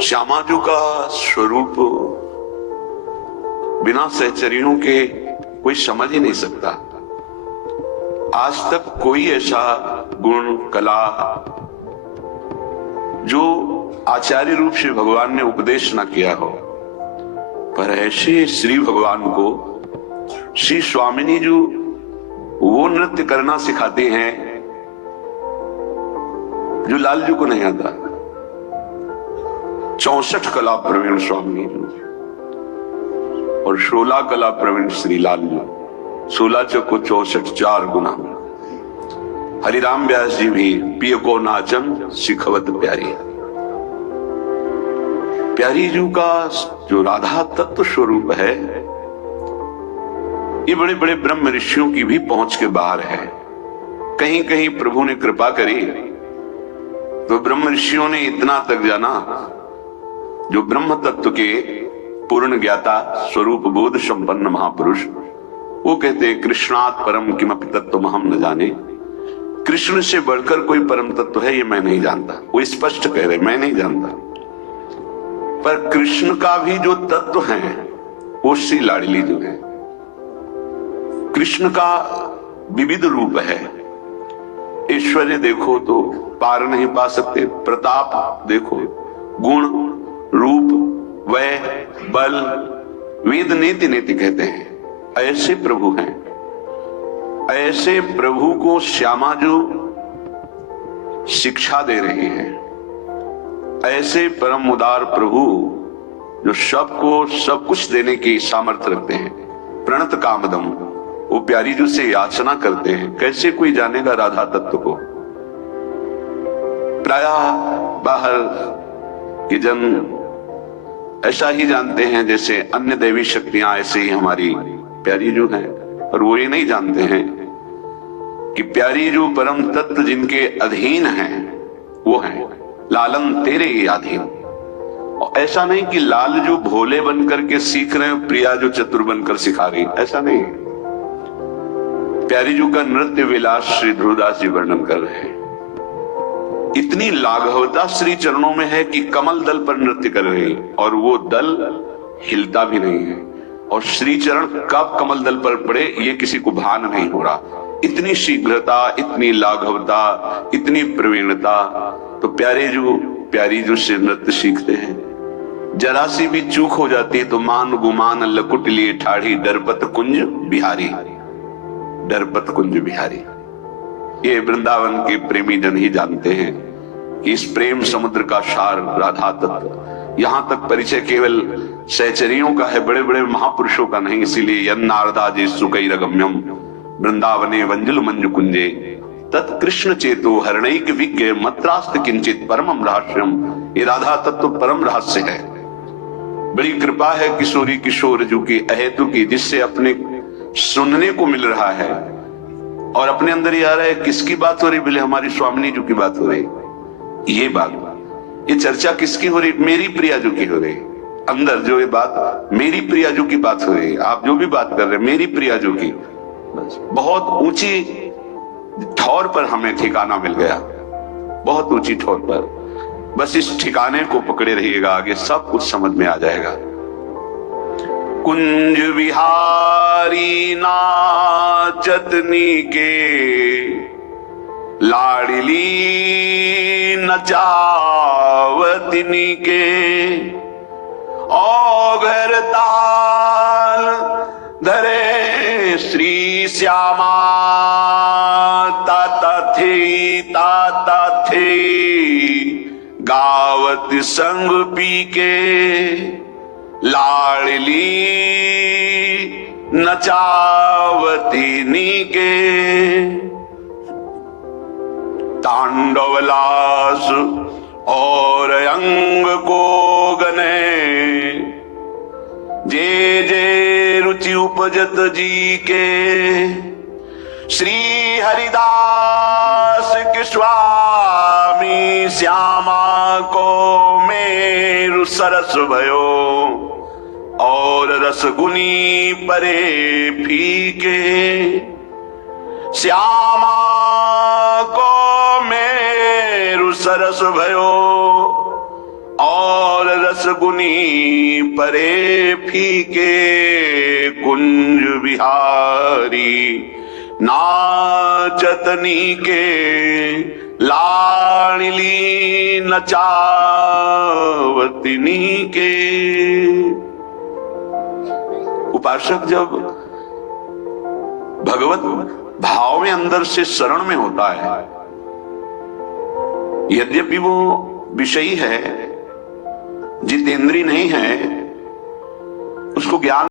श्यामाजू का स्वरूप बिना सहचरियों के कोई समझ ही नहीं सकता। आज तक कोई ऐसा गुण कला जो आचार्य रूप से भगवान ने उपदेश न किया हो, पर ऐसे श्री भगवान को श्री स्वामिनी जी वो नृत्य करना सिखाते हैं जो लालजू को नहीं आता। 64 कला प्रवीण स्वामी जी और 16 कला प्रवीण श्री लालजू। 16 चौको 64 4 गुना। हरिराम व्यास जी भी पिय को नाचन सिखवत प्यारी। प्यारी जी का जो राधा तत्व स्वरूप है, ये बड़े बड़े ब्रह्म ऋषियों की भी पहुंच के बाहर है। कहीं कहीं प्रभु ने कृपा करी तो ब्रह्म ऋषियों ने इतना तक जाना, जो ब्रह्म तत्व के पूर्ण ज्ञाता स्वरूप बोध संपन्न महापुरुष, वो कहते कृष्णात् परम किमपि तत्व हम न जाने। कृष्ण से बढ़कर कोई परम तत्व है ये मैं नहीं जानता। वो स्पष्ट कह रहे मैं नहीं जानता। पर कृष्ण का भी जो तत्व है वो श्री लाडली जो है। कृष्ण का विविध रूप है। ऐश्वर्य देखो तो पार नहीं पा सकते, प्रताप देखो, गुण रूप वय बल वेद नेति नेति कहते हैं। ऐसे प्रभु हैं। ऐसे प्रभु को श्यामा जो शिक्षा दे रहे हैं, ऐसे परम उदार प्रभु जो सबको सब कुछ देने की सामर्थ्य रखते हैं, प्रणत कामदम, वो प्यारी जी से याचना करते हैं। कैसे कोई जानेगा राधा तत्व को? प्रायः बाहर के जन ऐसा ही जानते हैं जैसे अन्य दैवी शक्तियां ऐसे ही हमारी प्यारी जो है, और वो ये नहीं जानते हैं कि प्यारी जो परम तत्व जिनके अधीन हैं वो हैं लालन तेरे ही अधीन। और ऐसा नहीं कि लाल जो भोले बनकर के सीख रहे हैं, प्रिया जो चतुर बनकर सिखा रही, ऐसा नहीं। प्यारी जी का नृत्य विलास श्री ध्रुवदास जी वर्णन कर रहे हैं। इतनी लाघवता श्री चरणों में है कि कमल दल पर नृत्य कर रहे हैं और वो दल हिलता भी नहीं है, और श्री चरण कब कमल दल पर पड़े ये किसी को भान नहीं हो रहा। इतनी शीघ्रता, इतनी लाघवता, इतनी प्रवीणता। तो प्यारी जो से नृत्य सीखते हैं, जरा सी भी चूक हो जाती है तो मान गुमान लकुट लिए ठाढ़ी डरपत कुंज बिहारी, डरपत कुंज बिहारी। ये वृंदावन के प्रेमी जन ही जानते हैं कि इस प्रेम समुद्र का सार राधा तत्व। यहां तक परिचय केवल सहचरियों का है, बड़े बड़े महापुरुषों का नहीं। इसीलिए यन्नारदा जे सुकैरगम्यम वृंदावने वंजुल मंजु कुंजे तत्कृष्ण चेतो हरणैक विज्ञ मत्रास्त किंचित परमम रहस्यम। ये राधा तत्व परम रहस्य है। बड़ी कृपा है किशोरी किशोर जू की अहेतु की, जिससे अपने सुनने को मिल रहा है और अपने अंदर ही आ रहा है किसकी बात हो रही, बोले हमारी स्वामिनी जी की बात हो रही। ये बात, ये चर्चा किसकी हो रही? मेरी प्रिया जी की हो रही। अंदर जो ये बात मेरी प्रिया जी की बात हो रही। आप जो भी बात कर रहे हैं मेरी प्रिया जी की, बहुत ऊंची ठौर पर हमें ठिकाना मिल गया, बहुत ऊंची ठौर पर। बस इस ठिकाने को पकड़े रहिएगा, आगे सब कुछ समझ में आ जाएगा। कुंज विहारी नाचतनी के लाडली नचावतनी के औघर ताल धरे श्री श्यामा ताता थे गावत संग पी के लाडली नचावती नीके तांडवलास और अंग को गने जे जे रुचि उपजत जी के श्री हरिदास के स्वामी श्यामा को मेरु सरस भयो और रसगुनी परे फीके श्यामा को मेरु सरस भयो और रसगुनी परे फीके कुंज बिहारी नाचतनी के लाड़ली नचावतनी के। उपासक जब भगवत भाव में अंदर से शरण में होता है, यद्यपि वो विषयी है, जितेंद्री नहीं है, उसको ज्ञान